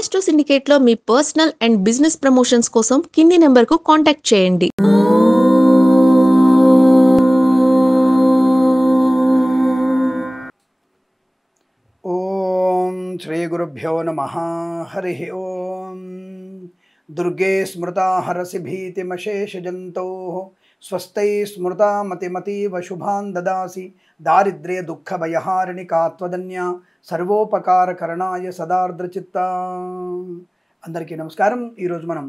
Astro సిండికేట్లో మీ personal and business promotions కోసం కింది నెంబర్కు కాంటాక్ట్ చేయండి. ఓం శ్రీ గురుభ్యో నమః. హరి ఓం. దుర్గే స్మృతా హరసి భీతిమశేషజంతో స్వస్థై స్మృతా మతిమతీవ శుభాన్ దదాసి దారిద్ర్య దుఃఖ భయహారిణి కాత్వదన్య సర్వోపకారకరణాయ సదార్ద్రచిత్త. అందరికీ నమస్కారం. ఈరోజు మనం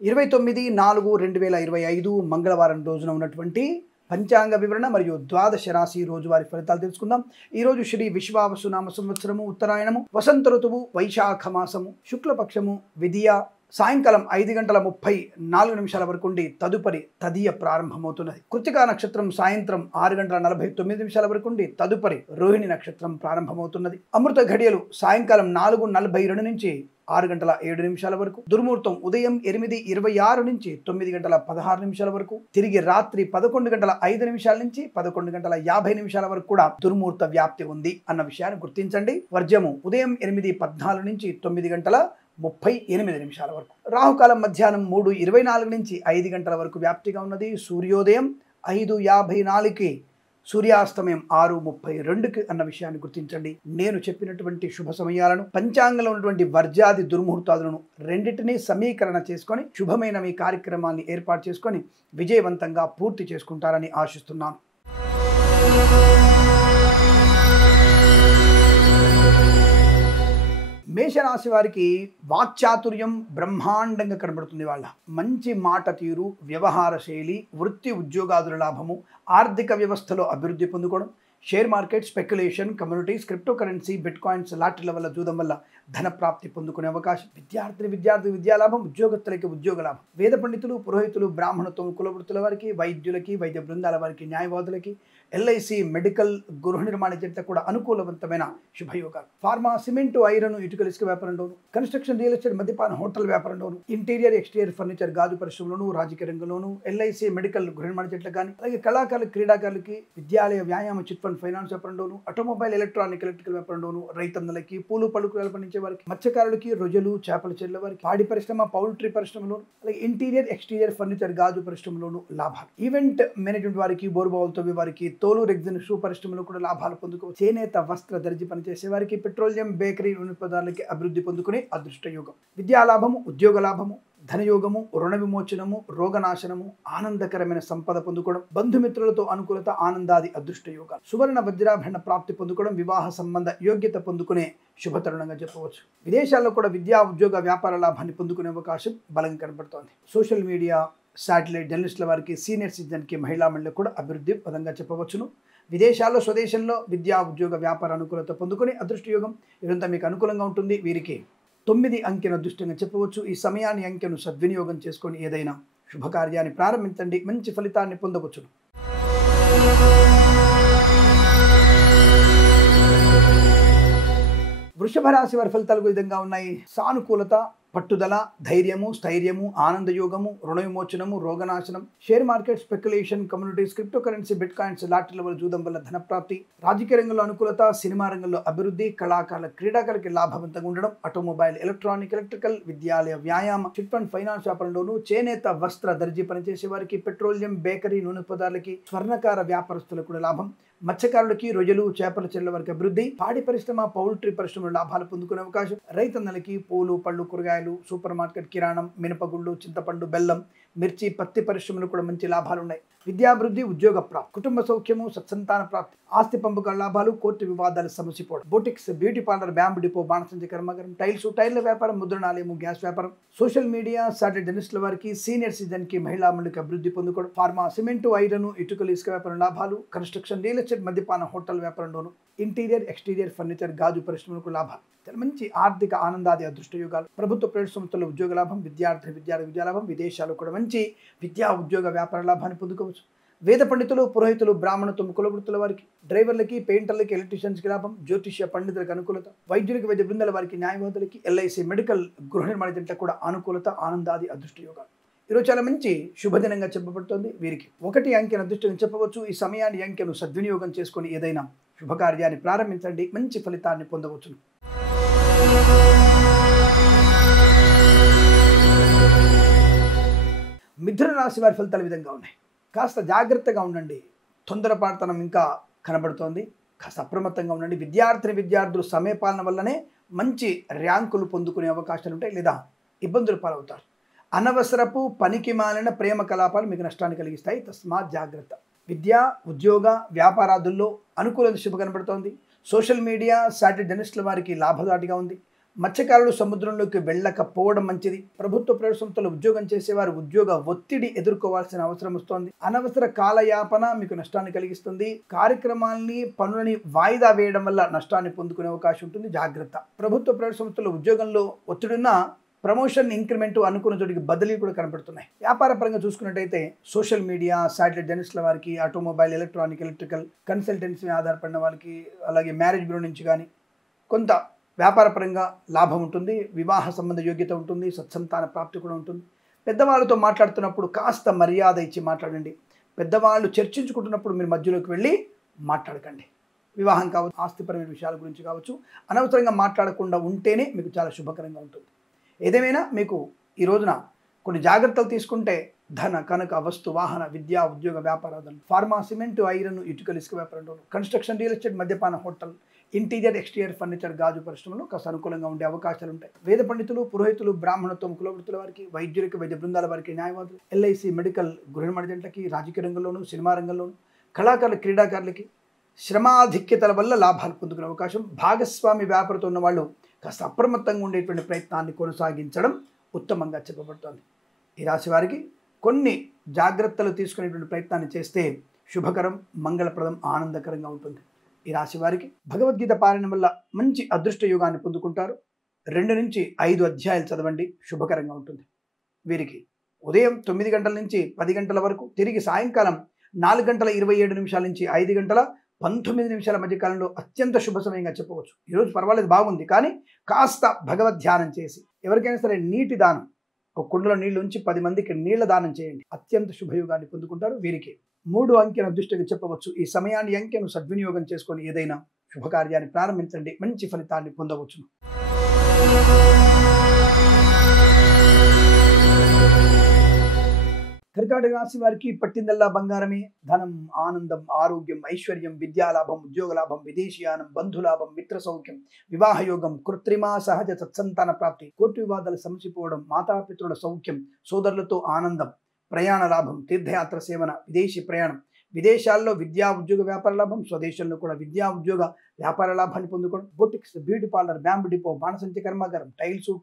29/4/2025 మంగళవారం రోజున ఉన్నటువంటి పంచాంగ వివరణ మరియు ద్వాదశ రాశి రోజువారి ఫలితాలు తెలుసుకుందాం. ఈరోజు శ్రీ విశ్వావసునామ సంవత్సరము, ఉత్తరాయణము, వసంత ఋతువు, వైశాఖ మాసము, శుక్లపక్షము, విధియ సాయంకాలం 5:34 వరకు ఉండి తదుపరి తదియ ప్రారంభమవుతున్నది. కృతికా నక్షత్రం సాయంత్రం 6:49 వరకు ఉండి తదుపరి రోహిణి నక్షత్రం ప్రారంభమవుతున్నది. అమృత ఘడియలు సాయంకాలం 4:42 నుంచి 6:07 వరకు, దుర్ముహూర్తం ఉదయం 8:26 నుంచి 9:16 వరకు, తిరిగి రాత్రి 11:05 నుంచి 11:50 వరకు కూడా దుర్ముహూర్త వ్యాప్తి ఉంది అన్న విషయాన్ని గుర్తించండి. వర్జము ఉదయం 8:14 నుంచి 9:38 వరకు, రాహుకాలం మధ్యాహ్నం 3:24 నుంచి 5 గంటల వరకు వ్యాప్తిగా ఉన్నది. సూర్యోదయం 5:54కి, సూర్యాస్తమయం 6:32కి అన్న విషయాన్ని గుర్తించండి. నేను చెప్పినటువంటి శుభ సమయాలను, పంచాంగంలో ఉన్నటువంటి వర్జాది దుర్ముహూర్తాలను రెండింటినీ సమీకరణ చేసుకొని శుభమైన మీ కార్యక్రమాన్ని ఏర్పాటు చేసుకొని విజయవంతంగా పూర్తి చేసుకుంటారని ఆశిస్తున్నాను. మేషరాశి వారికి వాక్చాతుర్యం బ్రహ్మాండంగా కనబడుతుంది. వాళ్ళ మంచి మాట తీరు, వ్యవహార శైలి, వృత్తి ఉద్యోగాదుల లాభము, ఆర్థిక వ్యవస్థలో అభివృద్ధి పొందుకోవడం, share market, speculation, communities, cryptocurrency, bitcoins, లాటరీల వల్ల జూదం వల్ల ధన ప్రాప్తి పొందుకునే అవకాశం, విద్యార్థి విద్యాలాభం, ఉద్యోగస్తులకి ఉద్యోగ లాభం, వేద పండితులు, పురోహితులు, బ్రాహ్మణత్వం, కులవృత్తుల వారికి, వైద్యులకి, వైద్య బృందాల వారికి, న్యాయవాదులకి, ఎల్ఐసి, మెడికల్, గృహ నిర్మాణ చరిత్ర కూడా అనుకూలవంతమైన శుభయోగాలు. ఫార్మా, సిమెంట్, ఐరన్, ఇటుకల ఇసుక వ్యాపారంలోను, కన్స్ట్రక్షన్, రియల్ ఎస్టేట్, మద్యపాన, హోటల్ వ్యాపారంలోను, ఇంటీరియర్, ఎక్స్టీరియర్ ఫర్నిచర్, గాజు పరిశ్రమలోను, రాజకీయ రంగంలోను, ఎల్ఐసి, మెడికల్, గృహ నిర్మాణ చరిత్ర కానీ, అలాగే కళాకారులు, క్రీడాకారులకి, విద్యాలయ, వ్యాయామ, చిట్ ఫండ్, ఫైనాన్స్ వ్యాపారంలోను, ఆటోమొబైల్, ఎలక్ట్రానిక్, ఎలక్ట్రికల్ వ్యాపారంలోను, రైతన్నలకి, పూలు పళ్ళు కూరలు పండించే వారికి, మత్స్యకారులకి, రొయ్యలు, చేపల చెర్ల వారికి, పాడి పరిశ్రమ, పౌల్ట్రీ పరిశ్రమలోను, అలాగే ఇంటీరియర్, ఎక్స్టీరియర్ ఫర్నిచర్, గాజు పరిశ్రమలోను లాభాలు. ఈవెంట్ మేనేజ్మెంట్ వారికి, బోరుబావులు తవ్వే వారికి, తోలు రెగ్జిన్ షూ పరిశ్రమలో కూడా లాభాలు పొందుకోవచ్చు. చేనేత వస్త్ర దర్జీ పనిచేసే వారికి, పెట్రోలియం, బేకరీ, నూనె పదార్థాలకి అభివృద్ధి పొందుకునే అదృష్ట యోగం. విద్యాలాభము, ఉద్యోగ లాభము, ధనయోగము, రుణ విమోచనము, రోగనాశనము, ఆనందకరమైన సంపద పొందుకోవడం, బంధుమిత్రులతో అనుకూలత, ఆనందాది అదృష్ట యోగాలు. సువర్ణ వజ్రాభరణ ప్రాప్తి పొందుకోవడం, వివాహ సంబంధ యోగ్యత పొందుకునే శుభతరుణంగా చెప్పవచ్చు. విదేశాల్లో కూడా విద్యా, ఉద్యోగ, వ్యాపార లాభాన్ని పొందుకునే అవకాశం బలంగా కనబడుతోంది. సోషల్ మీడియా, శాటిలైట్ జర్నలిస్టుల వారికి, సీనియర్ సిటిజన్కి, మహిళా మండలికి కూడా అభివృద్ధి పదంగా చెప్పవచ్చును. విదేశాల్లో, స్వదేశంలో విద్యా, ఉద్యోగ, వ్యాపార అనుకూలత పొందుకుని అదృష్ట యోగం ఇదంతా మీకు అనుకూలంగా ఉంటుంది. వీరికి 9 అంకెను అదృష్టంగా చెప్పవచ్చు. ఈ సమయాన్ని, అంకెను సద్వినియోగం చేసుకొని ఏదైనా శుభకార్యాన్ని ప్రారంభించండి, మంచి ఫలితాన్ని పొందవచ్చు. వృషభ రాశి వారి ఫలితాలు ఈ విధంగా ఉన్నాయి. సానుకూలత, పట్టుదల, ధైర్యము, స్థైర్యము, ఆనందయోగము, రుణ విమోచనము, రోగనాశనం, share market, speculation, communities, cryptocurrency, bitcoins, లాటరీల వల్ల జూదం వల్ల ధనప్రాప్తి, రాజకీయ రంగంలో అనుకూలత, సినిమా రంగంలో అభివృద్ధి, కళాకారుల, క్రీడాకారులకి లాభవంతంగా ఉండడం, ఆటోమొబైల్, ఎలక్ట్రానిక్, ఎలక్ట్రికల్, విద్యాలయ, వ్యాయామ, చిట్ ఫండ్, ఫైనాన్స్ వ్యాపారంలోను, చేనేత వస్త్ర దర్జీ పనిచేసే వారికి, పెట్రోలియం, బేకరీ, నూనె పదార్థాలకి, స్వర్ణకార వ్యాపారస్తులకు కూడా లాభం, మత్స్యకారులకి, రొయ్యలు, చేపల చెర్ల వారికి అభివృద్ధి, పాడి పరిశ్రమ, పౌల్ట్రీ పరిశ్రమలో లాభాలు పొందుకునే అవకాశం, రైతన్నలకి పూలు పళ్ళు కూరగాయలు, సూపర్ మార్కెట్, కిరాణం, మినపగుళ్ళు, చింతపండు, బెల్లం, మిర్చి, పత్తి పరిశ్రమలు కూడా మంచి లాభాలు ఉన్నాయి. విద్యాభివృద్ధి, ఉద్యోగ ప్రాప్తి, కుటుంబ సౌఖ్యము, సత్సంతాన ప్రాప్తి, ఆస్తి పంపకాల లాభాలు, కోర్టు వివాదాలు సమసిపోవడం, boutiques, beauty parlour, bamboo depot, బాణసంచ కర్మాగారం, టైల్స్, టైర్ల వ్యాపారం, ముద్రణాలయము, గ్యాస్ వ్యాపారం, సోషల్ మీడియా, శాటిలైట్ జర్నలిస్టుల వారికి, సీనియర్ సిటిజన్కి, మహిళా మండలికి అభివృద్ధి పొందుకోవడం, ఫార్మా, సిమెంట్, ఐరన్, ఇటుకలు, ఇసుక వ్యాపారం లాభాలు, కన్స్ట్రక్షన్, రియల్ ఎస్టేట్, మద్యపాన, హోటల్ వ్యాపారంలోను, ఇంటీరియర్, ఎక్స్టీరియర్ ఫర్నిచర్, గాజు పరిశ్రమలకు లాభాలు. మంచి ఆర్థిక ఆనందాది అదృష్ట యోగాలు. ప్రభుత్వ ప్రైవేట్ సంస్థల్లో ఉద్యోగ లాభం, విద్యాలాభం, విదేశాల్లో కూడా మంచి విద్యా, ఉద్యోగ, వ్యాపార లాభాన్ని పొందుకోవచ్చు. వేద పండితులు, పురోహితులు, బ్రాహ్మణత్వం, కులవృత్తుల వారికి, డ్రైవర్లకి, పెయింటర్లకి, ఎలక్ట్రీషియన్స్కి లాభం, జ్యోతిష్య పండితులకు అనుకూలత, వైద్యులకి, వైద్య బృందాల వారికి, న్యాయవాదులకి, ఎల్ఐసి, మెడికల్, గృహ నిర్మాణ జంటలకు కూడా అనుకూలత, ఆనందాది అదృష్ట యోగాలు. ఈరోజు చాలా మంచి శుభదినంగా చెప్పబడుతోంది. వీరికి 1 అంకెను అదృష్టంగా చెప్పవచ్చు. ఈ సమయాన్ని, అంకెను సద్వినియోగం చేసుకొని ఏదైనా శుభకార్యాన్ని ప్రారంభించండి, మంచి ఫలితాన్ని పొందవచ్చును. మిథున రాశి వారి ఫలితాలు ఈ విధంగా ఉన్నాయి. కాస్త జాగ్రత్తగా ఉండండి. తొందరపాటుతనం ఇంకా కనబడుతోంది. కాస్త అప్రమత్తంగా ఉండండి. విద్యార్థులు సమయపాలన వల్లనే మంచి ర్యాంకులు పొందుకునే అవకాశాలు ఉంటాయి, లేదా ఇబ్బందులు పాలవుతారు. అనవసరపు పనికి మాలిన ప్రేమ కలాపాలు మీకు నష్టాన్ని కలిగిస్తాయి. తస్మాత్ జాగ్రత్త. విద్య, ఉద్యోగ, వ్యాపారాదుల్లో అనుకూలత శుభ కనబడుతోంది. సోషల్ మీడియా, శాటిలైట్ జర్నలిస్టుల వారికి లాభదాటిగా ఉంది. మత్స్యకారులు సముద్రంలోకి వెళ్ళకపోవడం మంచిది. ప్రభుత్వ ప్రైవేట్ సంస్థలు ఉద్యోగం చేసేవారు ఉద్యోగ ఒత్తిడి ఎదుర్కోవాల్సిన అవసరం వస్తోంది. అనవసర కాలయాపన మీకు నష్టాన్ని కలిగిస్తుంది. కార్యక్రమాల్ని, పనులని వాయిదా వేయడం వల్ల నష్టాన్ని పొందుకునే అవకాశం ఉంటుంది. జాగ్రత్త. ప్రభుత్వ ప్రైవేట్ సంస్థలు ఉద్యోగంలో ఒత్తిడిన్న ప్రమోషన్, ఇంక్రిమెంట్, అనుకున్న చోటికి బదిలీ కూడా కనబడుతున్నాయి. వ్యాపార పరంగా చూసుకున్నట్టయితే సోషల్ మీడియా, శాటిలైట్ జర్నలిస్టుల వారికి, ఆటోమొబైల్, ఎలక్ట్రికల్ కన్సల్టెన్సీ ఆధారపడిన వారికి, అలాగే మ్యారేజ్ బ్యూరో నుంచి కానీ కొంత వ్యాపారపరంగా లాభం ఉంటుంది. వివాహ సంబంధ యోగ్యత ఉంటుంది. సత్సంతాన ప్రాప్తి కూడా ఉంటుంది. పెద్దవాళ్ళతో మాట్లాడుతున్నప్పుడు కాస్త మర్యాద ఇచ్చి మాట్లాడండి. పెద్దవాళ్ళు చర్చించుకుంటున్నప్పుడు మీరు మధ్యలోకి వెళ్ళి మాట్లాడకండి. వివాహం కావచ్చు, ఆస్తిపరమైన విషయాల గురించి కావచ్చు, అనవసరంగా మాట్లాడకుండా ఉంటేనే మీకు చాలా శుభకరంగా ఉంటుంది. ఏదేమైనా మీకు ఈ రోజున కొన్ని జాగ్రత్తలు తీసుకుంటే ధన, కనక, వస్తు, వాహన, విద్యా, ఉద్యోగ, వ్యాపారాలు, ఫార్మా, సిమెంటు, ఐరన్, ఇటుకలు, ఇసుక వ్యాపారంలో, కన్స్ట్రక్షన్, రియల్ ఎస్టేట్, మద్యపాన, హోటల్, ఇంటీరియర్, ఎక్స్టీరియర్ ఫర్నిచర్, గాజు పరిశ్రమలు కాస్త అనుకూలంగా ఉండే అవకాశాలు ఉంటాయి. వేద పండితులు, పురోహితులు, బ్రాహ్మణత్వం, కులవృత్తుల వారికి, వైద్యులకి, వైద్య బృందాల వారికి, న్యాయవాదులు, ఎల్ఐసి, మెడికల్, గృహ మణిజంటకి, రాజకీయ రంగంలోనూ, సినిమా రంగంలోనూ, కళాకారులు, క్రీడాకారులకి శ్రమాధిక్యతల వల్ల లాభాలు పొందుకునే అవకాశం. భాగస్వామి వ్యాపారంతో ఉన్న వాళ్ళు కాస్త అప్రమత్తంగా ఉండేటువంటి ప్రయత్నాన్ని కొనసాగించడం ఉత్తమంగా చెప్పబడుతోంది. ఈ రాశి వారికి కొన్ని జాగ్రత్తలు తీసుకునేటువంటి ప్రయత్నాన్ని చేస్తే శుభకరం, మంగళప్రదం, ఆనందకరంగా ఉంటుంది. ఈ రాశి వారికి భగవద్గీత పారాయణం వల్ల మంచి అదృష్ట యోగాన్ని పొందుకుంటారు. 2 నుంచి 5 అధ్యాయాలు చదవండి, శుభకరంగా ఉంటుంది. వీరికి ఉదయం 9 గంటల నుంచి 10 గంటల వరకు, తిరిగి సాయంకాలం 4 గంటల 27 నిమిషాల నుంచి 5 గంటల 19 నిమిషాల మధ్య కాలంలో అత్యంత శుభ సమయంగా చెప్పవచ్చు. ఈరోజు పర్వాలేదు, బాగుంది. కానీ కాస్త భగవద్ ధ్యానం చేసి, ఎవరికైనా సరే నీటి దానం, ఒక కుండలో నీళ్లు ఉంచి 10 మందికి నీళ్ల దానం చేయండి. అత్యంత శుభయోగాన్ని పొందుకుంటారు. వీరికి 3 అంకెను అదృష్టంగా చెప్పవచ్చు. ఈ సమయాన్ని, అంకెను సద్వినియోగం చేసుకొని ఏదైనా శుభకార్యాన్ని ప్రారంభించండి, మంచి ఫలితాన్ని పొందవచ్చు. కర్కాటక రాశి వారికి పట్టిందల్లా బంగారమే. ధనం, ఆనందం, ఆరోగ్యం, ఐశ్వర్యం, విద్యాలాభం, ఉద్యోగలాభం, విదేశీయానం, బంధులాభం, మిత్ర సౌఖ్యం, వివాహయోగం, కృత్రిమ సహజ సత్సంతాన ప్రాప్తి, కోర్టు వివాదాలు సమసిపోవడం, మాతాపితృల సౌఖ్యం, సోదరులతో ఆనందం, ప్రయాణ లాభం, తీర్థయాత్ర సేవన, విదేశీ ప్రయాణం, విదేశాల్లో విద్యా, ఉద్యోగ, వ్యాపార లాభం, స్వదేశంలో కూడా విద్యా, ఉద్యోగ, వ్యాపార లాభాన్ని పొందుకోవడం, boutiques, beauty parlour, bamboo depot, బాణసంచి కర్మాగారం,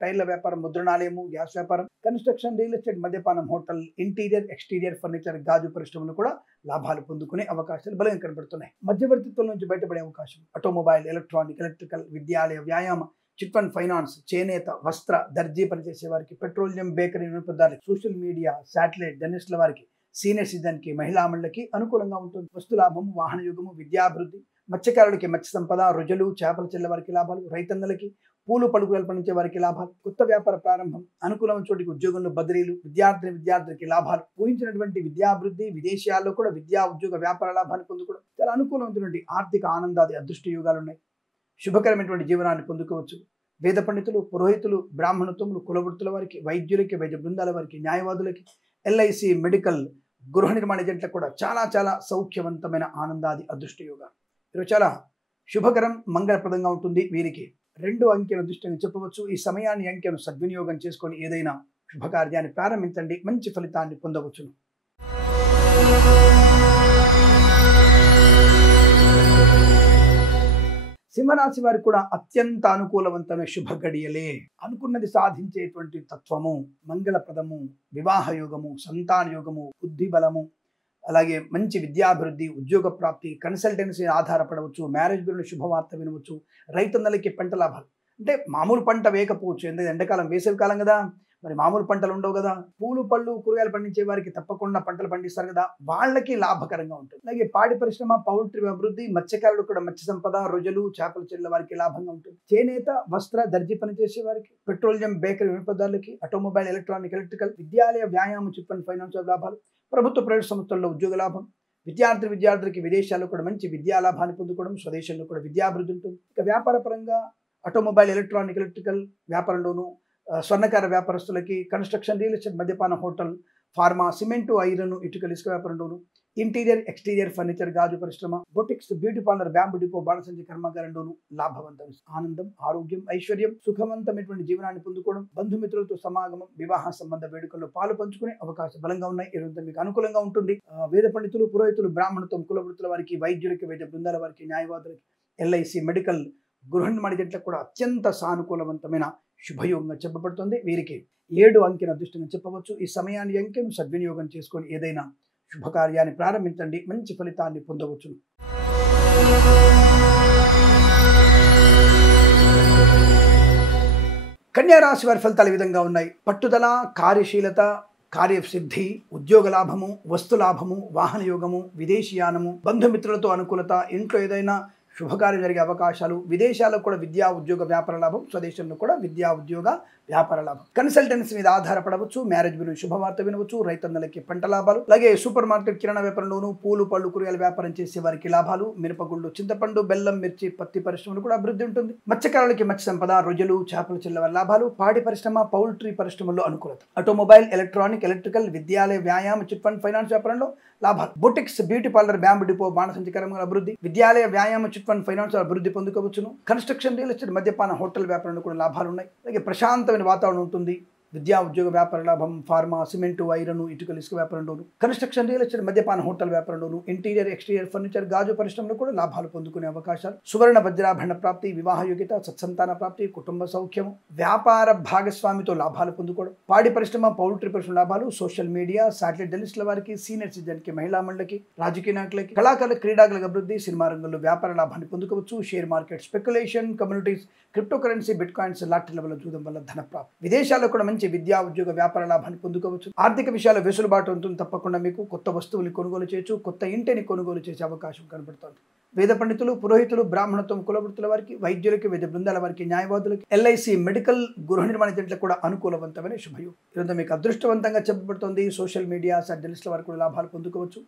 టైర్ల వ్యాపారం, ముద్రణాలయము, గ్యాస్ వ్యాపారం, కన్స్ట్రక్షన్, రియల్ ఎస్టేట్, మద్యపానం, హోటల్, ఇంటీరియర్, ఎక్స్టీరియర్ ఫర్నిచర్, గాజు పరిశ్రమలు కూడా లాభాలు పొందుకునే అవకాశాలు బలంగా కనబడుతున్నాయి. మధ్యవర్తిత్వం నుంచి బయటపడే అవకాశం. ఆటోమొబైల్, ఎలక్ట్రికల్, విద్యాలయ, వ్యాయామ, చిట్ ఫండ్ ఫైనాన్స్, చేనేత, వస్త్ర, దర్జీ పనిచేసే వారికి, పెట్రోలియం, బేకరీ వినియోగదారులకు, సోషల్ మీడియా, శాటిలైట్ జర్నలిస్టుల వారికి, సీనియర్ సిటిజన్కి, మహిళా మండలికి అనుకూలంగా ఉంటుంది. వస్తులాభము, వాహన యోగము, విద్యాభివృద్ధి, మత్స్యకారులకి మత్స్య సంపద, రొజలు, చేపలు చెల్లె వారికి లాభాలు, రైతన్నలకి, పూలు పలుకులు పండించే వారికి లాభాలు, కొత్త వ్యాపార ప్రారంభం, అనుకూలమైన చోటికి ఉద్యోగంలో బదిలీలు, విద్యార్థులకి లాభాలు, ఊహించినటువంటి విద్యాభివృద్ధి, విదేశాల్లో కూడా విద్యా, ఉద్యోగ, వ్యాపార లాభాన్ని పొందుకోవడం, చాలా అనుకూలమైనటువంటి ఆర్థిక ఆనందాది అదృష్ట యోగాలు ఉన్నాయి. శుభకరమైనటువంటి జీవనాన్ని పొందుకోవచ్చు. వేద పండితులు, పురోహితులు, బ్రాహ్మణత్వములు, కులవృత్తుల వారికి, వైద్యులకి, వైద్య బృందాల వారికి, న్యాయవాదులకి, ఎల్ఐసి, మెడికల్, గృహ నిర్మాణ ఏజెంట్లకు కూడా చాలా చాలా సౌఖ్యవంతమైన ఆనందాది అదృష్ట యోగాలు. ఈరోజు చాలా శుభకరం, మంగళప్రదంగా ఉంటుంది. వీరికి 2 అంకెను అదృష్టంగా చెప్పవచ్చు. ఈ సమయాన్ని, అంకెను సద్వినియోగం చేసుకొని ఏదైనా శుభకార్యాన్ని ప్రారంభించండి, మంచి ఫలితాన్ని పొందవచ్చును. సింహరాశి వారికి కూడా అత్యంత అనుకూలవంతమైన శుభ గడియలే. అనుకున్నది సాధించేటువంటి తత్వము, మంగళప్రదము, వివాహ యోగము, సంతాన యోగము, బుద్ధి బలము, అలాగే మంచి విద్యాభివృద్ధి, ఉద్యోగ ప్రాప్తి, కన్సల్టెన్సీ ఆధారపడవచ్చు, మ్యారేజ్ బ్యూరో శుభవార్త వినవచ్చు, రైతన్నలకి పంట లాభాలు. అంటే మామూలు పంట వేయకపోవచ్చు, ఎందుకంటే ఎండాకాలం, వేసవి కాలం కదా, మరి మామూలు పంటలు ఉండవు కదా. పూలు, పళ్ళు, కూరగాయలు పండించే వారికి తప్పకుండా పంటలు పండిస్తారు కదా, వాళ్ళకి లాభకరంగా ఉంటుంది. అలాగే పాడి పరిశ్రమ, పౌల్ట్రీ అభివృద్ధి, మత్స్యకారులు కూడా మత్స్య సంపద, రొజలు, చేపలు చెల్లె వారికి లాభంగా ఉంటుంది. చేనేత, వస్త్ర, దర్జీ పనిచేసే వారికి, పెట్రోలియం, బేకరీ వినియోగదారులకి, ఆటోమొబైల్, ఎలక్ట్రికల్, విద్యాలయ, వ్యాయామ, చిట్ ఫండ్ ఫైనాన్షియల్ లాభాలు, ప్రభుత్వ ప్రైవేట్ సంస్థల్లో ఉద్యోగ లాభం, విద్యార్థులకి విదేశాల్లో కూడా మంచి విద్యా లాభాన్ని పొందుకోవడం, స్వదేశంలో కూడా విద్యాభివృద్ధి ఉంటుంది. ఇక వ్యాపార పరంగా ఆటోమొబైల్, ఎలక్ట్రికల్ వ్యాపారంలోనూ, స్వర్ణకార వ్యాపారస్తులకి, కన్స్ట్రక్షన్, రియల్ ఎస్టేట్, మద్యపాన, హోటల్, ఫార్మా, సిమెంటు, ఐరన్, ఇటుకలు, ఇసుక వ్యాపారంలోను, ఇంటీరియర్ ఎక్స్టీరియర్ ఫర్నిచర్, గాజు పరిశ్రమ, boutiques, beauty parlour, bamboo depot, బాణసంచి కర్మాగారంలోను లాభవంతం. ఆనందం, ఆరోగ్యం, ఐశ్వర్యం, సుఖవంతమైనటువంటి జీవనాన్ని పొందుకోవడం, బంధుమిత్రులతో సమాగమం, వివాహ సంబంధ వేడుకల్లో పాలు పంచుకునే అవకాశం బలంగా ఉన్నాయి. ఈ రోజు మీకు అనుకూలంగా ఉంటుంది. వేద పండితులు, పురోహితులు, బ్రాహ్మణత్వం, కులవృత్తుల వారికి, వైద్యులకి, వైద్య బృందాల వారికి, న్యాయవాదులకి, ఎల్ఐసి, మెడికల్, గృహ నిర్మాణ జట్లకు కూడా అత్యంత సానుకూలవంతమైన శుభయోగంగా చెప్పబడుతుంది. వీరికి 7 అంకెను అదృష్టంగా చెప్పవచ్చు. ఈ సమయాన్ని అంకెను సద్వినియోగం చేసుకొని ఏదైనా శుభకార్యాన్ని ప్రారంభించండి, మంచి ఫలితాన్ని పొందవచ్చు. కన్యా రాశి వారి ఫలితాలు ఈ విధంగా ఉన్నాయి. పట్టుదల, కార్యశీలత, కార్యసిద్ధి, ఉద్యోగ లాభము, వస్తు లాభము, వాహన యోగము, విదేశీయానము, బంధుమిత్రులతో అనుకూలత, ఇంట్లో ఏదైనా శుభకార్యం జరిగే అవకాశాలు, విదేశాల్లో కూడా విద్యా ఉద్యోగ వ్యాపార లాభం, స్వదేశంలో కూడా విద్యా ఉద్యోగ వ్యాపార లాభం. కన్సల్టెన్సీ మీద ఆధారపడవచ్చు, మ్యారేజ్ గురించి శుభవార్త వినవచ్చు, రైతన్నలకి పంట లాభాలు, అలాగే సూపర్ మార్కెట్, కిరాణా వ్యాపారంలోను, పూలు, పళ్ళు, కూరగాయల వ్యాపారం చేసే వారికి లాభాలు, మిరపగుళ్ళు, చింతపండు, బెల్లం, మిర్చి, పత్తి పరిశ్రమలు కూడా అభివృద్ధి ఉంటుంది. మత్స్యకారులకి మత్స్య సంపద, రొయ్యలు, చేపలు చిల్లవ లాభాలు, పాడి పరిశ్రమ, పౌల్ట్రీ పరిశ్రమలో అనుకూలత, ఆటోమొబైల్, ఎలక్ట్రానిక్, ఎలక్ట్రికల్, విద్యాలయ, వ్యాయామ, చిట్ ఫండ్, ఫైనాన్స్ వ్యాపారంలో లాభాలు, boutiques, beauty parlour, bamboo depot, బాణసంచి కర్మాగారం అభివృద్ధి, విద్యాలయ, వ్యాయామ, చిట్ ఫండ్, ఫైనాన్స్ అభివృద్ధి పొందుకోవచ్చును. కన్స్ట్రక్షన్, రియల్ ఎస్టేట్, మద్యపాన, హోటల్ వ్యాపారంలో కూడా లాభాలు ఉన్నాయి. అలాగే ప్రశాంతమైన వాతావరణం ఉంటుంది. విద్యా ఉద్యోగ వ్యాపార లాభం, ఫార్మా, సిమెంటు, ఐరన్, ఇటుకలు, ఇసుక వ్యాపారంలోను, కన్స్ట్రక్షన్, రియల్ ఎస్టేట్, మద్యపాన, హోటల్ వ్యాపారంలోను, ఇంటీరియర్ ఎక్స్టీరియర్ ఫర్నిచర్, గాజు పరిశ్రమలో కూడా లాభాలు పొందుకునే అవకాశాలు, సువర్ణ వజ్రాభరణ ప్రాప్తి, వివాహ యోగ్యత, సత్సంతాన ప్రాప్తి, కుటుంబ సౌఖ్యము, వ్యాపార భాగస్వామితో లాభాలు పొందుకోవడం, పాడి పరిశ్రమ, పౌల్ట్రీ పరిశ్రమ లాభాలు, సోషల్ మీడియా, శాటిలైట్ జర్నలిస్టుల వారికి, సీనియర్ సిటిజన్కి, మహిళా మండలికి, రాజకీయ నాయకులకి, కళాకారుల, క్రీడాకులకు అభివృద్ధి, సినిమా రంగంలో వ్యాపార లాభాన్ని పొందుకోవచ్చు. Share market, speculation, communities, cryptocurrency, bitcoins, లాటరీల వల్ల జూదం వల్ల ధన ప్రాప్తి, విదేశాల్లో కూడా మంచి విద్యా ఉద్యోగ వ్యాపార లాభాన్ని పొందుకోవచ్చు. ఆర్థిక విషయాల వెసులుబాటు ఉంటుంది. తప్పకుండా మీకు కొత్త వస్తువులు కొనుగోలు చేయొచ్చు, కొత్త ఇంటిని కొనుగోలు చేసే అవకాశం కనబడుతుంది. వేద పండితులు, పురోహితులు, బ్రాహ్మణత్వం, కులవృత్తుల వారికి, వైద్యులకి, వైద్య బృందాల వారికి, న్యాయవాదులకి, ఎల్ఐసి, మెడికల్, గృహ నిర్మాణ జట్లకు కూడా అనుకూలవంతమైన శుభయోగం. ఈరోజు మీకు అదృష్టవంతంగా చెప్పబడుతుంది. సోషల్ మీడియా, జర్నలిస్టుల వారికి కూడా లాభాలు పొందుకోవచ్చు.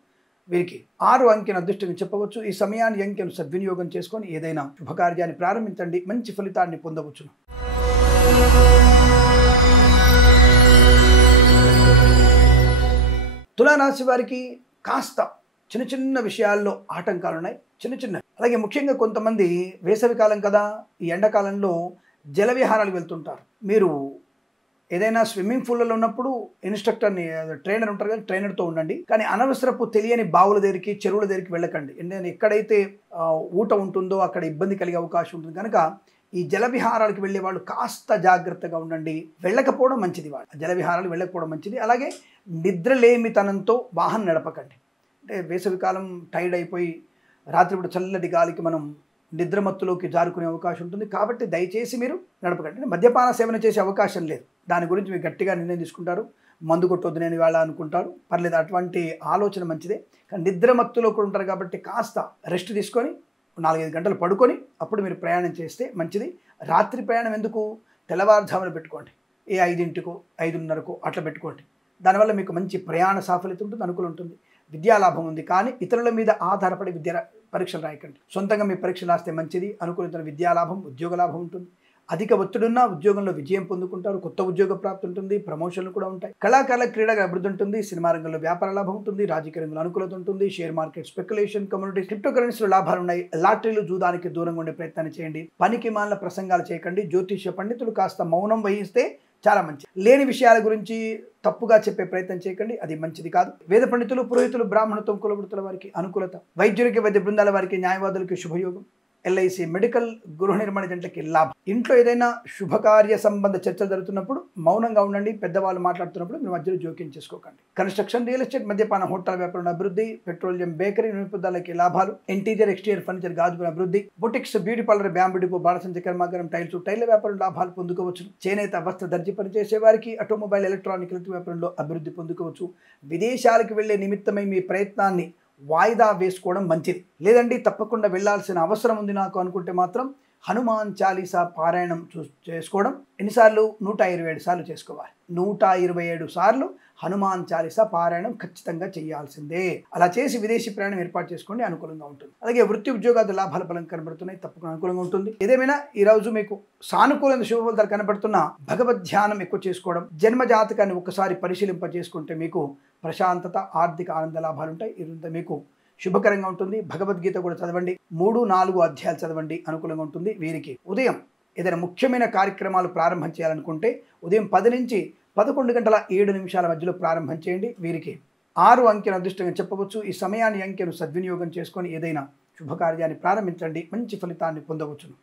వీరికి 6 అంకెను అదృష్టంగా చెప్పవచ్చు. ఈ సమయాన్ని అంకెను సద్వినియోగం చేసుకొని ఏదైనా శుభకార్యాన్ని ప్రారంభించండి, మంచి ఫలితాన్ని పొందవచ్చును. తులారాశి వారికి కాస్త చిన్న చిన్న విషయాల్లో ఆటంకాలు ఉన్నాయి, చిన్న చిన్న. అలాగే ముఖ్యంగా కొంతమంది వేసవి కాలం కదా, ఈ ఎండాకాలంలో జల విహారాలకు వెళ్తుంటారు. మీరు ఏదైనా స్విమ్మింగ్ పూల్లో ఉన్నప్పుడు ఇన్స్ట్రక్టర్ని, ట్రైనర్ ఉంటారు కదా, ట్రైనర్తో ఉండండి. కానీ అనవసరపు తెలియని బావుల దగ్గరికి, చెరువుల దగ్గరికి వెళ్ళకండి. ఎందుకంటే ఎక్కడైతే ఊట ఉంటుందో అక్కడ ఇబ్బంది కలిగే అవకాశం ఉంటుంది. కనుక ఈ జల విహారాలకు వెళ్ళే వాళ్ళు కాస్త జాగ్రత్తగా ఉండండి. వెళ్ళకపోవడం మంచిది. వాళ్ళు జల విహారాలకు వెళ్ళకపోవడం మంచిది. అలాగే నిద్రలేమితనంతో వాహనం నడపకండి. అంటే వేసవికాలం టైర్డ్ అయిపోయి రాత్రిపూట చల్లటి గాలికి మనం నిద్రమత్తులోకి జారుకునే అవకాశం ఉంటుంది. కాబట్టి దయచేసి మీరు నడపకండి. మద్యపాన సేవన చేసే అవకాశం లేదు. దాని గురించి మీరు గట్టిగా నిర్ణయం తీసుకుంటారు. మందు కొట్టొద్దు నేను ఇవాళ అనుకుంటారు, పర్లేదు, అటువంటి ఆలోచన మంచిదే. కానీ నిద్రమత్తులో కూడా ఉంటారు కాబట్టి కాస్త రెస్ట్ తీసుకొని 4-5 గంటలు పడుకొని అప్పుడు మీరు ప్రయాణం చేస్తే మంచిది. రాత్రి ప్రయాణం ఎందుకు, తెల్లవారుజామున పెట్టుకోండి. 5:00కో 5:30కో అట్లా పెట్టుకోండి. దానివల్ల మీకు మంచి ప్రయాణ సాఫల్యత ఉంటుంది, అనుకూలం ఉంటుంది. విద్యాలాభం ఉంది. కానీ ఇతరుల మీద ఆధారపడి పరీక్షలు రాయకండి. సొంతంగా మీ పరీక్షలు రాస్తే మంచిది. అనుకూలమైన విద్యాలాభం, ఉద్యోగ లాభం ఉంటుంది. అధిక ఒత్తిడున్న ఉద్యోగంలో విజయం పొందుకుంటారు. కొత్త ఉద్యోగ ప్రాప్తి ఉంటుంది. ప్రమోషన్లు కూడా ఉంటాయి. కళాకారుల, క్రీడగా అభివృద్ధి ఉంటుంది. సినిమా రంగంలో వ్యాపార లాభం ఉంటుంది. రాజకీయ రంగంలో అనుకూలత ఉంటుంది. Share market, speculation, community, crypto కరెన్సీలో లాభాలు ఉన్నాయి. లాటరీలు, జూదానికి దూరంగా ఉండే ప్రయత్నాన్ని చేయండి. పనికి మాలిన ప్రసంగాలు చేయకండి. జ్యోతిష్య పండితులు కాస్త మౌనం వహిస్తే చాలా మంచిది. లేని విషయాల గురించి తప్పుగా చెప్పే ప్రయత్నం చేయకండి, అది మంచిది కాదు. వేద పండితులు, పురోహితులు, బ్రాహ్మణత్వం, కులవృత్తుల వారికి అనుకూలత, వైద్యులకి, వైద్య బృందాల వారికి, న్యాయవాదులకి శుభయోగం. ఎల్ఐసి, మెడికల్, గృహ నిర్మాణ జంటకి లాభం. ఇంట్లో ఏదైనా శుభకార్య సంబంధ చర్చలు జరుగుతున్నప్పుడు మౌనంగా ఉండండి. పెద్దవాళ్ళు మాట్లాడుతున్నప్పుడు మీ మధ్యలో జోక్యం చేసుకోకండి. కన్స్ట్రక్షన్, రియల్ ఎస్టేట్, మద్యపాన, హోటల్ వ్యాపారం అభివృద్ధి, పెట్రోలియం, బేకరీ, నిపుణులకి లాభాలు, ఇంటీరియర్ ఎక్స్టీరియర్ ఫర్నిచర్, గాజు అభివృద్ధి, boutiques, beauty parlour, bamboo depot, బాణసంచి కర్మాగారం, టైర్ల వ్యాపారం లాభాలు పొందుకోవచ్చు. చేనేత, వస్త్ర, దర్జీ పనిచేసే వారికి ఆటోమొబైల్, ఎలక్ట్రానిక్, ఎలక్ట్రిక్ వ్యాపారంలో అభివృద్ధి పొందుకోవచ్చు. విదేశాలకు వెళ్లే నిమిత్తమై మీ ప్రయత్నాన్ని వాయిదా వేసుకోవడం మంచిది. లేదండి తప్పకుండా వెళ్లాల్సిన అవసరం ఉంది నాకు అనుకుంటే మాత్రం హనుమాన్ చాలీసా పారాయణం చేసుకోవడం. ఎన్నిసార్లు? 127 సార్లు చేసుకోవాలి. 127 సార్లు హనుమాన్ చాలీసా పారాయణం ఖచ్చితంగా చేయాల్సిందే. అలా చేసి విదేశీ ప్రయాణం ఏర్పాటు చేసుకోండి, అనుకూలంగా ఉంటుంది. అలాగే వృత్తి ఉద్యోగాలు లాభాల బలం కనబడుతున్నాయి, తప్పకుండా అనుకూలంగా ఉంటుంది. ఏదేమైనా ఈ రోజు మీకు సానుకూలమైన శుభ ఫలితాలు కనబడుతున్న భగవద్ ధ్యానం ఎక్కువ చేసుకోవడం, జన్మ జాతకాన్ని ఒకసారి పరిశీలింప చేసుకుంటే మీకు ప్రశాంతత, ఆర్థిక ఆనంద లాభాలు ఉంటాయి. ఇదంతా మీకు శుభకరంగా ఉంటుంది. భగవద్గీత కూడా చదవండి, 3-4 అధ్యాయాలు చదవండి, అనుకూలంగా ఉంటుంది. వీరికి ఉదయం ఏదైనా ముఖ్యమైన కార్యక్రమాలు ప్రారంభం చేయాలనుకుంటే ఉదయం 10 నుంచి 11 గంటల 7 నిమిషాల మధ్యలో ప్రారంభం చేయండి. వీరికి 6 అంకెను అదృష్టంగా చెప్పవచ్చు. ఈ సమయాన్ని అంకెను సద్వినియోగం చేసుకొని ఏదైనా శుభకార్యాన్ని ప్రారంభించండి, మంచి ఫలితాన్ని పొందవచ్చును.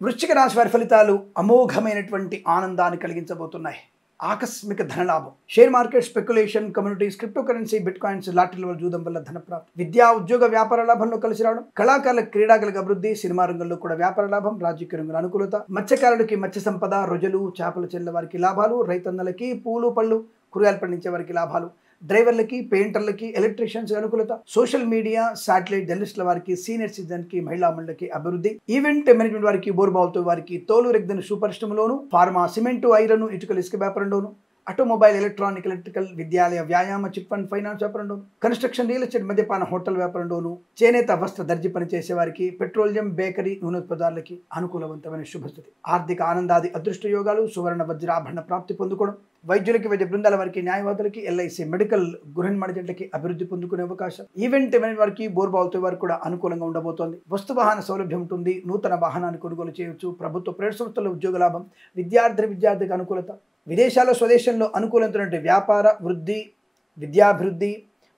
వృశ్చిక రాశి వారి ఫలితాలు అమోఘమైనటువంటి ఆనందాన్ని కలిగించబోతున్నాయి. ఆకస్మిక ధనలాభం, share market, speculation, communities, cryptocurrency, bitcoins, లాటరీల వల్ల జూదం వల్ల ధనప్రాప్తి, విద్యా ఉద్యోగ వ్యాపార లాభంలో కలిసి రావడం, కళాకారుల క్రీడాకులకు అభివృద్ధి, సినిమా రంగంలో కూడా వ్యాపార లాభం, రాజకీయ రంగంలో అనుకూలత, మత్స్యకారులకి మత్స్య సంపద, రొజలు చేపల చెల్ల వారికి లాభాలు, రైతన్నలకి పూలు పళ్ళు కూరగాయలు పండించే వారికి లాభాలు, డ్రైవర్లకి, పెయింటర్లకి, ఎలక్ట్రీషియన్స్ అనుకూలత, సోషల్ మీడియా, శాటిలైట్ జర్నలిస్టుల వారికి, సీనియర్ సిటిజన్ కి, మహిళా మండలికి అభివృద్ధి, ఈవెంట్ మేనేజ్మెంట్ వారికి, బోర్బావుతో వారికి, తోలు రెగ్దన్ సూపరిశ్రమలోను, ఫార్మా, సిమెంటు, ఐరన్, ఇటుకలు, ఇసుక వ్యాపారంలోను, ఆటోమొబైల్, ఎలక్ట్రానిక్, ఎలక్ట్రికల్, విద్యాలయ, వ్యాయామ, చిట్ ఫండ్, ఫైనాన్స్ వ్యాపారంలోను, కన్స్ట్రక్షన్, రియల్ ఎస్టేట్, మద్యపాన, హోటల్ వ్యాపారంలోను, చేనేత, వస్త్ర, దర్జీ పనిచేసే వారికి, పెట్రోలియం, బేకరీ, నూనె పదార్థాలకి అనుకూలవంతమైన శుభస్థితి, ఆర్థిక ఆనందాది అదృష్ట యోగాలు, సువర్ణ వజ్రాభరణ ప్రాప్తి పొందుకోవడం, వైద్యులకి, వైద్య బృందాల వారికి, న్యాయవాదులకి, ఎల్ఐసి, మెడికల్, గృహ నిర్మాణజంట్లకి అభివృద్ధి పొందుకునే అవకాశం, ఈవెంట్ మేనేజ్ వారికి, బోర్బావుతో వారికి కూడా అనుకూలంగా ఉండబోతోంది. వస్తు వాహన సౌలభ్యం ఉంటుంది, నూతన వాహనాన్ని కొనుగోలు చేయవచ్చు, ప్రభుత్వ ప్రైవేట్ సంస్థల్లో ఉద్యోగ లాభం, విద్యార్థికి అనుకూలత, విదేశాల్లో స్వదేశంలో అనుకూలమైనటువంటి వ్యాపార వృద్ధి, విద్యాభివృద్ధి,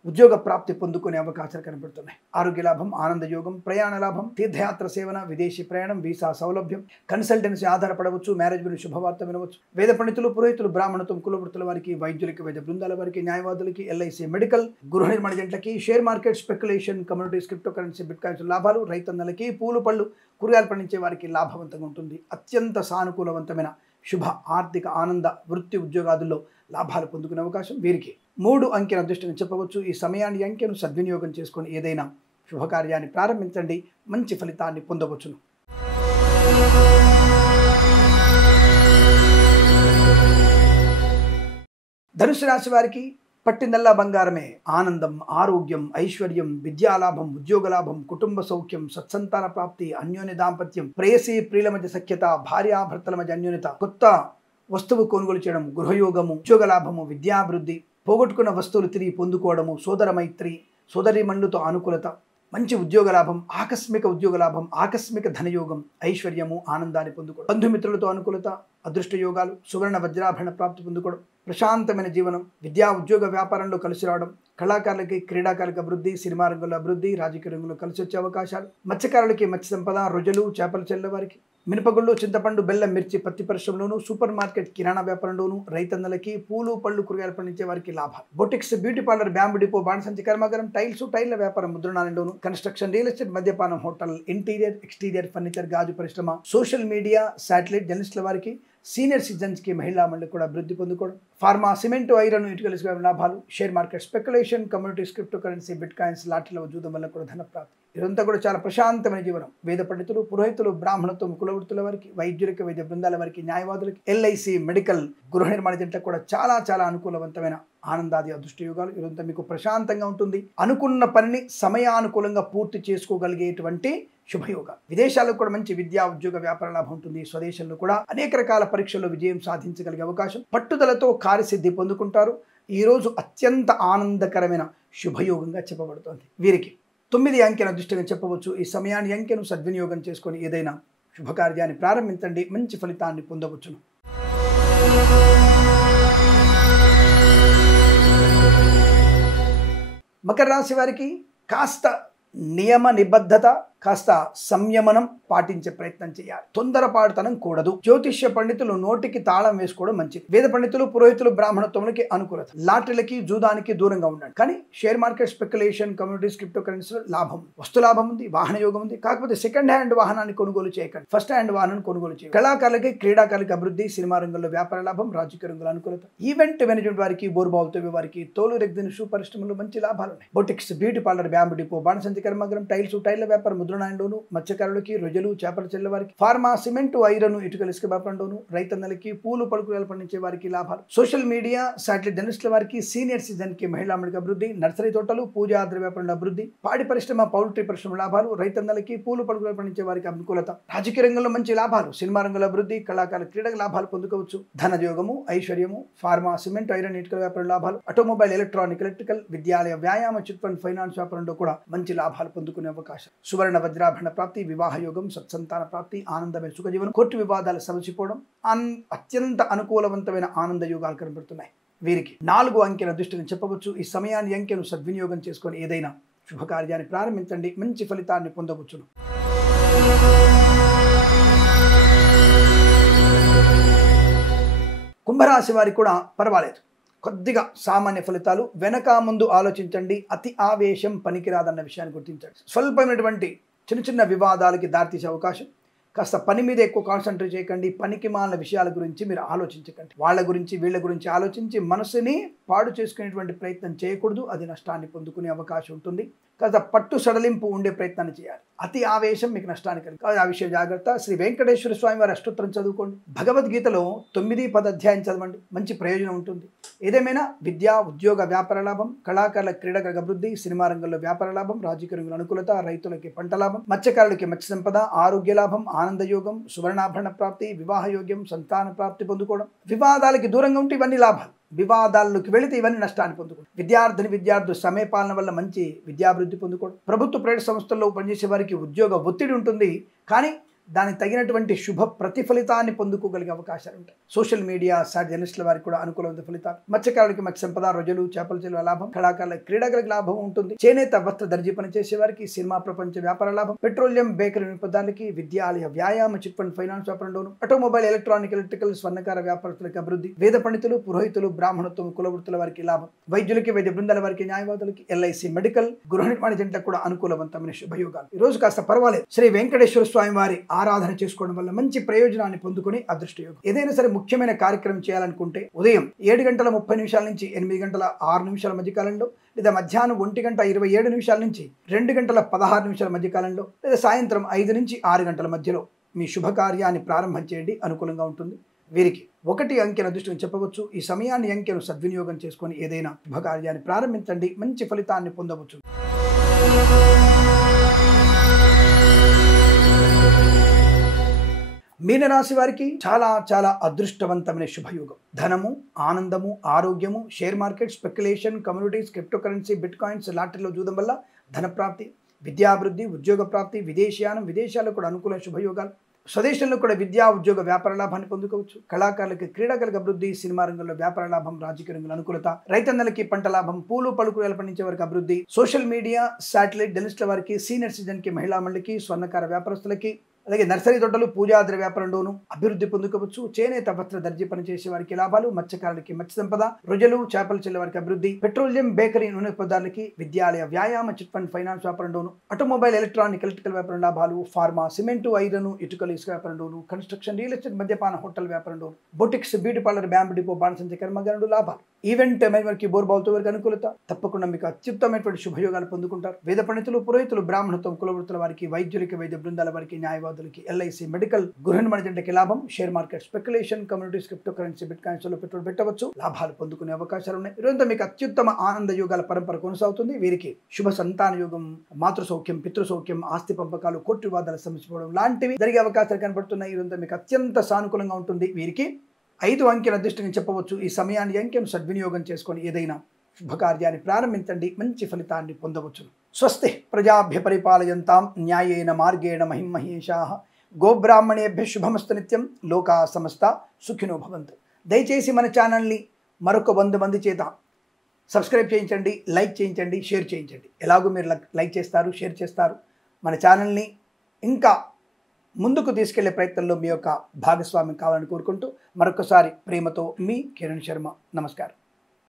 ఉద్యోగ ప్రాప్తి పొందుకునే అవకాశాలు కనబడుతున్నాయి. ఆరోగ్య లాభం, ఆనంద యోగం, ప్రయాణ లాభం, తీర్థయాత్ర సేవన, విదేశీ ప్రయాణం, వీసా సౌలభ్యం, కన్సల్టెన్సీ ఆధారపడవచ్చు, మ్యారేజ్ గురించి శుభవార్త వినవచ్చు, వేద పండితులు, పురోహితులు, బ్రాహ్మణత్వం, కులవృత్తుల వారికి, వైద్యులకి, వైద్య బృందాల వారికి, న్యాయవాదులకి, ఎల్ఐసి, మెడికల్, గృహ నిర్మాణ జంట్లకి, share market, speculation, communities, cryptocurrency, bitcoins లాభాలు, రైతన్నలకి, పూలు పళ్ళు కూరగాయలు పండించే వారికి లాభవంతంగా ఉంటుంది. అత్యంత సానుకూలవంతమైన శుభ ఆర్థిక ఆనంద వృత్తి ఉద్యోగాదుల్లో లాభాలు పొందుకునే అవకాశం. వీరికి 3 అంకెను అదృష్టంగా చెప్పవచ్చు. ఈ సమయాన్ని అంకెను సద్వినియోగం చేసుకొని ఏదైనా శుభకార్యాన్ని ప్రారంభించండి, మంచి ఫలితాన్ని పొందవచ్చును. ధనుసు రాశి వారికి పట్టిందల్లా బంగారమే. ఆనందం, ఆరోగ్యం, ఐశ్వర్యం, విద్యాలాభం, ఉద్యోగ లాభం, కుటుంబ సౌఖ్యం, సత్సంతాన ప్రాప్తి, అన్యోన్య దాంపత్యం, ప్రేయసి ప్రియుల మధ్య సఖ్యత, భార్యాభర్తల మధ్య అన్యోన్యత, కొత్త వస్తువు కొనుగోలు చేయడం, గృహయోగము, ఉద్యోగ లాభము, విద్యాభివృద్ధి, పోగొట్టుకున్న వస్తువులు తిరిగి పొందుకోవడము, సోదర మైత్రి, సోదరీమణులతో అనుకూలత, మంచి ఉద్యోగ లాభం, ఆకస్మిక ఉద్యోగ లాభం, ఆకస్మిక ధనయోగం, ఐశ్వర్యము, ఆనందాన్ని పొందుకోవడం, బంధుమిత్రులతో అనుకూలత, అదృష్ట యోగాలు, సువర్ణ వజ్రాభరణ ప్రాప్తి పొందుకోవడం, ప్రశాంతమైన జీవనం, విద్యా ఉద్యోగ వ్యాపారంలో కలిసి రావడం, కళాకారులకి, క్రీడాకారులకు అభివృద్ధి, సినిమా రంగంలో అభివృద్ధి, రాజకీయ రంగంలో కలిసి వచ్చే అవకాశాలు, మత్స్యకారులకి మత్స్య సంపద, రొజలు చేపల చెల్ల వారికి, మినపగుళ్ళు, చింతపండు, బెల్లం, మిర్చి, పత్తి పరిశ్రమలోను, సూపర్ మార్కెట్, కిరాణా వ్యాపారంలోను, రైతన్నలకి, పూలు పళ్ళు కూరగాయలు పండించే వారికి లాభాలు, boutiques, beauty parlour, bamboo depot, బాణసంచి కర్మాగారం, టైల్స్, టైళ్ల వ్యాపారం, ముద్రణాలయంలోను, కన్స్ట్రక్షన్, రియల్ ఎస్టేట్, మద్యపానం, హోటల్, ఇంటీరియర్, ఎక్స్టీరియర్, ఫర్నిచర్, గాజు పరిశ్రమ, సోషల్ మీడియా, శాటిలైట్ జర్నలిస్టుల వారికి, సీనియర్ సిటిజన్స్ కి, మహిళా మండలికి కూడా అభివృద్ధి పొందుకోవడం, ఫార్మా, సిమెంటు, ఐరన్, ఇటుకలు, ఇసుక లాభాలు, share market, speculation, communities, cryptocurrency, bitcoins, లాటరీల జూదం వల్ల కూడా ధనప్రాప్తి. ఇదంతా కూడా చాలా ప్రశాంతమైన జీవనం. వేద పండితులు, పురోహితులు, బ్రాహ్మణత్వం, కులవృత్తుల వారికి, వైద్యులకి, వైద్య బృందాల వారికి, న్యాయవాదులకి, ఎల్ఐసి, మెడికల్, గృహ నిర్మాణ జంటలకు కూడా చాలా చాలా అనుకూలవంతమైన ఆనందాది అదృష్ట యోగాలు. ఇదంతా మీకు ప్రశాంతంగా ఉంటుంది. అనుకున్న పనిని సమయానుకూలంగా పూర్తి చేసుకోగలిగేటువంటి శుభయోగాలు. విదేశాల్లో కూడా మంచి విద్యా ఉద్యోగ వ్యాపార లాభం ఉంటుంది. స్వదేశంలో కూడా అనేక రకాల పరీక్షల్లో విజయం సాధించగలిగే అవకాశం, పట్టుదలతో కార్యసిద్ధి పొందుకుంటారు. ఈరోజు అత్యంత ఆనందకరమైన శుభయోగంగా చెప్పబడుతోంది. వీరికి 9 అంకెను అదృష్టంగా చెప్పవచ్చు. ఈ సమయాన్ని అంకెను సద్వినియోగం చేసుకొని ఏదైనా శుభకార్యాన్ని ప్రారంభించండి, మంచి ఫలితాన్ని పొందవచ్చును. మకర రాశి వారికి కాస్త నియమ నిబద్ధత, కాస్త సంయమనం పాటించే ప్రయత్నం చేయాలి. తొందరపాటుతనం కూడదు. జ్యోతిష్య పండితులు నోటికి తాళం వేసుకోవడం మంచిది. వేద పండితులు, పురోహితులు, బ్రాహ్మణత్వములకి అనుకూలత. లాటరీలకి, జూదానికి దూరంగా ఉండండి. కానీ share market, speculation, communities, crypto కరెన్సీలో లాభం, వస్తు లాభం ఉంది, వాహన యోగం ఉంది. కాకపోతే సెకండ్ హ్యాండ్ వాహనాన్ని కొనుగోలు చేయకండి, ఫస్ట్ హ్యాండ్ వాహనాన్ని కొనుగోలు చేయండి. కళాకారులకి, క్రీడాకారులకి అభివృద్ధి, సినిమా రంగంలో వ్యాపార లాభం, రాజకీయ రంగంలో అనుకూలత. ఈవెంట్ మేనేజ్మెంట్ వారికి, బోరుబావుతో వారికి, తోలు రెగ్జిన్ షూ పరిశ్రమలో మంచి లాభాలు ఉన్నాయి. Boutiques, beauty parlour, bamboo depot, బాణసంచి కర్మాగారం, టైల్స్, టైర్ల వ్యాపారం, ముద్రణాయంలోను, మత్స్యకారులకి, రొయ్యలు, చేపల చెల్ల వారికి, ఫార్మా, సిమెంట్, ఐరన్, ఇటుకలు, ఇసుక వ్యాపారంలోను, రైతన్నలకి, పూలు పలుకులు పండించే వారికి లాభాలు. సోషల్ మీడియా, శాటిలైట్ జర్నలిస్టుల వారికి, సీనియర్ సిటిజన్ కి, మహిళా మండలికి అభివృద్ధి. నర్సరీ తోటలు, పూజా ద్రవ్య వ్యాపారంలో అభివృద్ధి. పాడి పరిశ్రమ, పౌల్ట్రీ పరిశ్రమ లాభాలు. రైతన్నలకి, పూలు పలుకులు పండించే వారికి అనుకూలత. రాజకీయ రంగంలో మంచి లాభాలు. సినిమా రంగంలో అభివృద్ధి. కళాకారుల క్రీడకు లాభాలు పొందుకోవచ్చు. ధనయోగము, ఐశ్వర్యము, ఫార్మా, సిమెంట్, ఐరన్, ఇటుకల వ్యాపారం లాభాలు. ఆటోమొబైల్, ఎలక్ట్రానిక్, ఎలక్ట్రికల్, విద్యాలయ, వ్యాయామ, చిట్ ఫండ్, ఫైనాన్స్ వ్యాపారంలో కూడా మంచి లాభాలు పొందుకునే అవకాశం. సువర్ణ వజ్రాభరణ ప్రాప్తి, వివాహ యోగం, సత్సంతాన ప్రాప్తి, ఆనందమైన సుఖజీవనం, కోర్టు వివాదాలు సమసిపోవడం, అత్యంత అనుకూలవంతమైన ఆనంద యోగాలు కనబడుతున్నాయి. వీరికి 4 అంకెల దృష్టిని చెప్పవచ్చు. ఈ సమయాన్ని, అంకెను సద్వినియోగం చేసుకొని ఏదైనా శుభకార్యాన్ని ప్రారంభించండి, మంచి ఫలితాన్ని పొందవచ్చును. కుంభరాశి వారికి కూడా పర్వాలేదు, కొద్దిగా సామాన్య ఫలితాలు. వెనక ముందు ఆలోచించండి, అతి ఆవేశం పనికిరాదన్న విషయాన్ని గుర్తించండి. స్వల్పమైనటువంటి చిన్న చిన్న వివాదాలకి దారితీసే అవకాశం. కాస్త పని మీద ఎక్కువ కాన్సన్ట్రేట్ చేయకండి. పనికి మాలిన విషయాల గురించి మీరు ఆలోచించకండి. వాళ్ళ గురించి, వీళ్ళ గురించి ఆలోచించి మనసుని పాడు చేసుకునేటువంటి ప్రయత్నం చేయకూడదు. అది నష్టాన్ని పొందుకునే అవకాశం ఉంటుంది. కాస్త పట్టు సడలింపు ఉండే ప్రయత్నాన్ని చేయాలి. అతి ఆవేశం మీకు నష్టాన్ని కలిగి, ఆ విషయం జాగ్రత్త. శ్రీ వెంకటేశ్వర స్వామి వారి అష్టోత్తరం చదువుకోండి. భగవద్గీతలో 9-10 అధ్యాయం చదవండి, మంచి ప్రయోజనం ఉంటుంది. ఏదేమైనా విద్య, ఉద్యోగ, వ్యాపార లాభం, కళాకారుల క్రీడక అభివృద్ధి, సినిమా రంగంలో వ్యాపార లాభం, రాజకీయ రంగంలో అనుకూలత, రైతులకి పంట లాభం, మత్స్యకారులకి మత్స్య సంపద, ఆరోగ్య లాభం, ఆనందయోగం, సువర్ణాభరణ ప్రాప్తి, వివాహ యోగ్యం, సంతాన ప్రాప్తి పొందుకోవడం. వివాదాలకి దూరంగా ఉంటే ఇవన్నీ లాభాలు. వివాదాల్లోకి వెళితే ఇవన్నీ నష్టాన్ని పొందుకోవడం. విద్యార్థులు సమయపాలన వల్ల మంచి విద్యాభివృద్ధి పొందుకోవడం. ప్రభుత్వ ప్రైవేట్ సంస్థల్లో పనిచేసే వారికి ఉద్యోగ ఒత్తిడి ఉంటుంది, కానీ దానికి తగినటువంటి శుభ ప్రతిఫలితాన్ని పొందుకోగలిగే అవకాశాలు ఉంటాయి. సోషల్ మీడియా, సాటి జర్నలిస్టుల వారికి కూడా అనుకూలమైన ఫలితాలు. మత్స్యకారులకి మత్స్య సంపద, రొయ్యలు, చేపల చెరువు లాభం. కళాకారుల క్రీడాకారులకు లాభం ఉంటుంది. చేనేత, వస్త్ర, దర్జీ పనిచేసే వారికి, సినిమా ప్రపంచ వ్యాపార లాభం. పెట్రోలియం, బేకరీ వినియోగదారులకి, విద్యాలయ, వ్యాయామ, చిట్ ఫండ్, ఫైనాన్స్ వ్యాపారంలోను, ఆటోమొబైల్, ఎలక్ట్రానిక్, ఎలక్ట్రికల్, స్వర్ణకార వ్యాపారస్తులకి అభివృద్ధి. వేద పండితులు, పురోహితులు, బ్రాహ్మణత్వం, కులవృత్తుల వారికి లాభం. వైద్యులకి, వైద్య బృందాల వారికి, న్యాయవాదులకి, ఎల్ఐసి, మెడికల్, గృహ నిర్మాణ జంటకు కూడా అనుకూలవంతమైన శుభయోగాలు. ఈ రోజు కాస్త పర్వాలేదు. శ్రీ వెంకటేశ్వర స్వామి వారి ఆరాధన చేసుకోవడం వల్ల మంచి ప్రయోజనాన్ని పొందుకుని అదృష్ట యోగం. ఏదైనా సరే ముఖ్యమైన కార్యక్రమం చేయాలనుకుంటే ఉదయం 7:30 నుంచి 8:06 మధ్య కాలంలో, లేదా మధ్యాహ్నం 1:27 నుంచి 2:16 మధ్య కాలంలో, లేదా సాయంత్రం 5 నుంచి 6 గంటల మధ్యలో మీ శుభకార్యాన్ని ప్రారంభం చేయండి, అనుకూలంగా ఉంటుంది. వీరికి 1 అంకెల దృష్టిని చెప్పవచ్చు. ఈ సమయాన్ని, అంకెను సద్వినియోగం చేసుకొని ఏదైనా శుభకార్యాన్ని ప్రారంభించండి, మంచి ఫలితాన్ని పొందవచ్చు. మీనరాశి వారికి చాలా అదృష్టవంతమైన శుభయోగం. ధనము, ఆనందము, ఆరోగ్యము, share market, speculation, communities, cryptocurrency, bitcoins, లాటరీలో చూడడం వల్ల ధనప్రాప్తి, విద్యాభివృద్ధి, ఉద్యోగ ప్రాప్తి, విదేశీయానం, విదేశాల్లో కూడా అనుకూల శుభయోగాలు. స్వదేశంలో కూడా విద్యా, ఉద్యోగ, వ్యాపార లాభాన్ని పొందుకోవచ్చు. కళాకారులకి క్రీడాకారులకు అభివృద్ధి, సినిమా రంగంలో వ్యాపార లాభం, రాజకీయ రంగంలో అనుకూలత, రైతన్నలకి పంట లాభం, పూలు పలుకులు పండించే వారికి అభివృద్ధి. సోషల్ మీడియా, శాటిలైట్ జర్నలిస్టుల వారికి, సీనియర్ సిటిజన్ కి, మహిళా మండలికి, స్వర్ణకార వ్యాపారస్తులకి, అలాగే నర్సరీ తోటలు, పూజా ద్రవ్య వ్యాపారంలోనూ అభివృద్ధి పొందుకోవచ్చు. చేనేత, వస్త్ర, దర్జీ పనిచేసే వారికి లాభాలు. మత్స్యకారులకి మత్స్య సంపద, రొయ్యలు, చేపల చెల్ల వారికి అభివృద్ధి. పెట్రోలియం, బేకరీ, నూనె పదార్థాలకి, విద్యాలయ, వ్యాయామ, చిట్ ఫండ్, ఫైనాన్స్ వ్యాపారంలోను, ఆటోమొబైల్, ఎలక్ట్రానిక్, ఎలక్ట్రికల్ వ్యాపారం లాభాలు. ఫార్మా, సిమెంట్, ఐరన్, ఇటుకలు, ఇసుక వ్యాపారంలోను, కన్స్ట్రక్షన్, రియల్ ఎస్టేట్, మద్యపాన, హోటల్ వ్యాపారంలోను, boutiques, beauty parlour, bamboo depot, బాణసంచి కర్మాగారాలు లాభాలు. ఈవెంట్ మేనేజ్మెంట్ కి, బోర్బావుతో వారికి అనుకూలత. తప్పకుండా మీకు అత్యుత్తమైనటువంటి శుభయోగాలు పొందుకుంటారు. వేద పండితులు, పురోహితులు, బ్రాహ్మణత్వం, కులవృత్తుల వారికి, వైద్యులకి, వైద్య బృందాల వారికి, న్యాయవాదులకి, ఎల్ఐసి, మెడికల్, గృహ నిర్మాణ జంటకి లాభం. Share market, speculation, communities, cryptocurrency, bit coins లో పెట్టుబడి పెట్టవచ్చు, లాభాలు పొందుకునే అవకాశాలు ఉన్నాయి. ఈరోజు మీకు అత్యుత్తమ ఆనంద యోగాల పరంపర కొనసాగుతుంది. వీరికి శుభ సంతాన యోగం, మాతృ సౌఖ్యం, పితృ సౌఖ్యం, ఆస్తి పంపకాలు, కోర్టు వివాదాలు సమసిపోవడం లాంటివి జరిగే అవకాశాలు కనబడుతున్నాయి. ఈరోజు మీకు అత్యంత సానుకూలంగా ఉంటుంది. వీరికి 5 అంకెల దృష్టిని చెప్పవచ్చు. ఈ సమయాన్ని, అంకెను సద్వినియోగం చేసుకొని ఏదైనా శుభకార్యాన్ని ప్రారంభించండి, మంచి ఫలితాన్ని పొందవచ్చు. స్వస్తి ప్రజాభ్య పరిపాలయంతాం న్యాయేన మార్గేణ మహిమహేషాః గోబ్రాహ్మణేభ్య శుభమస్తు నిత్యం. లోకా సమస్త సుఖినో భవంతు. దయచేసి మన ఛానల్ని మరొక 100 మంది చేత సబ్స్క్రైబ్ చేయించండి, లైక్ చేయించండి, షేర్ చేయించండి. ఎలాగో మీరు లైక్ చేస్తారు, షేర్ చేస్తారు, మన ఛానల్ని ఇంకా ముందుకు తీసుకెళ్లే ప్రయత్నంలో మీ యొక్క భాగస్వామ్యం కావాలని కోరుకుంటూ మరొకసారి ప్రేమతో మీ కిరణ్ శర్మ. నమస్కారం.